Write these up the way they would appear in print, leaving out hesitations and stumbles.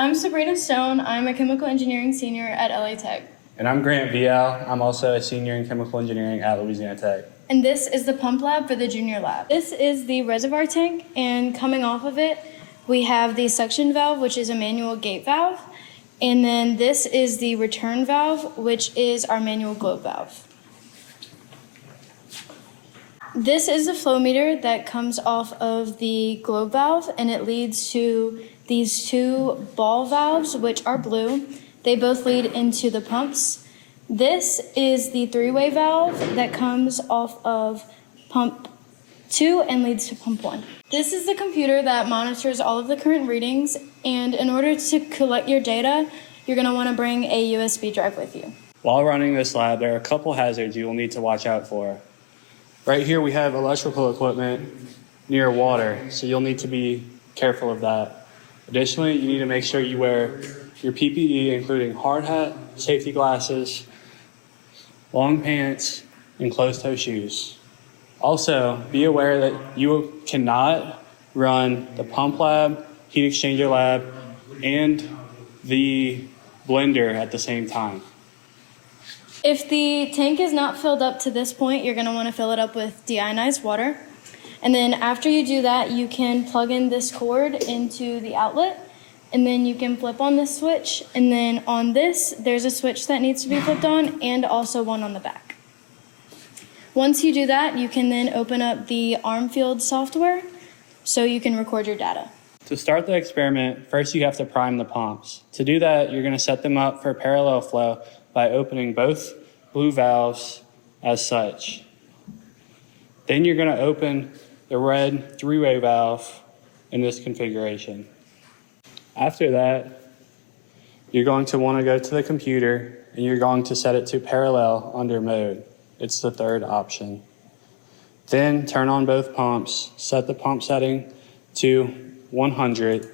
I'm Sabrina Stone. I'm a chemical engineering senior at LA Tech. And I'm Grant Vial. I'm also a senior in chemical engineering at Louisiana Tech. And this is the pump lab for the junior lab. This is the reservoir tank, and coming off of it, we have the suction valve, which is a manual gate valve. And then this is the return valve, which is our manual globe valve. This is the flow meter that comes off of the globe valve, and it leads to these two ball valves, which are blue. They both lead into the pumps. This is the three-way valve that comes off of pump 2 and leads to pump 1. This is the computer that monitors all of the current readings, and in order to collect your data, you're going to want to bring a USB drive with you. While running this lab, there are a couple hazards you will need to watch out for. Right here we have electrical equipment near water, so you'll need to be careful of that. Additionally, you need to make sure you wear your PPE, including hard hat, safety glasses, long pants, and closed-toe shoes. Also, be aware that you cannot run the pump lab, heat exchanger lab, and the blender at the same time. If the tank is not filled up to this point, you're going to want to fill it up with deionized water. And then after you do that, you can plug in this cord into the outlet, and then you can flip on this switch. And then on this, there's a switch that needs to be flipped on and also one on the back. Once you do that, you can then open up the Armfield software so you can record your data. To start the experiment, first you have to prime the pumps. To do that, you're going to set them up for parallel flow by opening both blue valves as such. Then you're going to open the red three-way valve in this configuration. After that, you're going to want to go to the computer and you're going to set it to parallel under mode. It's the third option. Then turn on both pumps, set the pump setting to 100,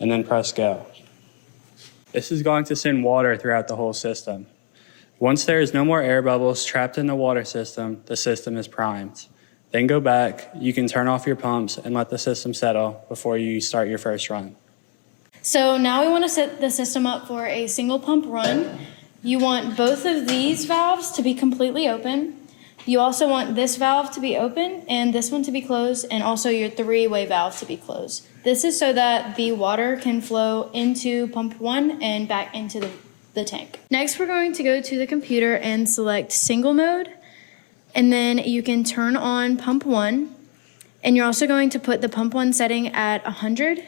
and then press go. This is going to send water throughout the whole system. Once there is no more air bubbles trapped in the system is primed. Then go back, you can turn off your pumps and let the system settle before you start your first run. So now we want to set the system up for a single pump run. You want both of these valves to be completely open. You also want this valve to be open and this one to be closed, and also your three-way valve to be closed. This is so that the water can flow into pump 1 and back into the tank. Next, we're going to go to the computer and select single mode, and then you can turn on pump 1, and you're also going to put the pump 1 setting at 100,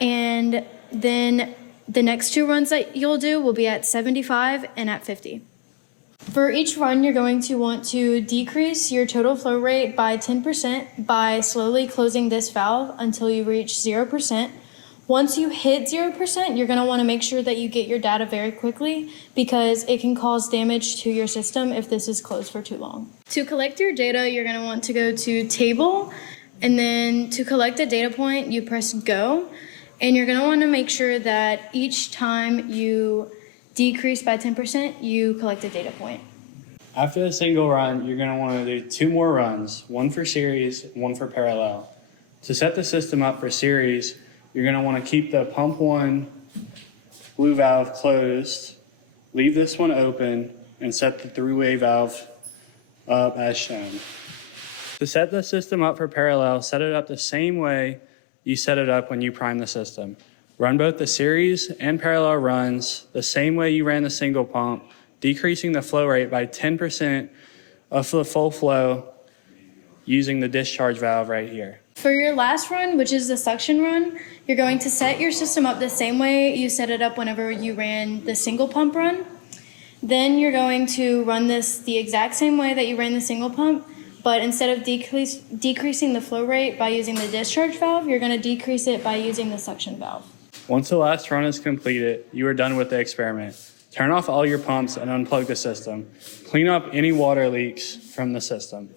and then the next two runs that you'll do will be at 75 and at 50. For each run, you're going to want to decrease your total flow rate by 10% by slowly closing this valve until you reach 0%. Once you hit 0%, you're going to want to make sure that you get your data very quickly because it can cause damage to your system if this is closed for too long. To collect your data, you're going to want to go to Table, and then to collect a data point, you press Go, and you're going to want to make sure that each time you decrease by 10%, you collect a data point. After the single run, you're going to want to do 2 more runs, one for series, one for parallel. To set the system up for series, you're going to want to keep the pump 1 blue valve closed, leave this one open, and set the three-way valve up as shown. To set the system up for parallel, set it up the same way you set it up when you prime the system. Run both the series and parallel runs the same way you ran the single pump, decreasing the flow rate by 10% of the full flow using the discharge valve right here. For your last run, which is the suction run, you're going to set your system up the same way you set it up whenever you ran the single pump run. Then you're going to run this the exact same way that you ran the single pump, but instead of decreasing the flow rate by using the discharge valve, you're going to decrease it by using the suction valve. Once the last run is completed, you are done with the experiment. Turn off all your pumps and unplug the system. Clean up any water leaks from the system.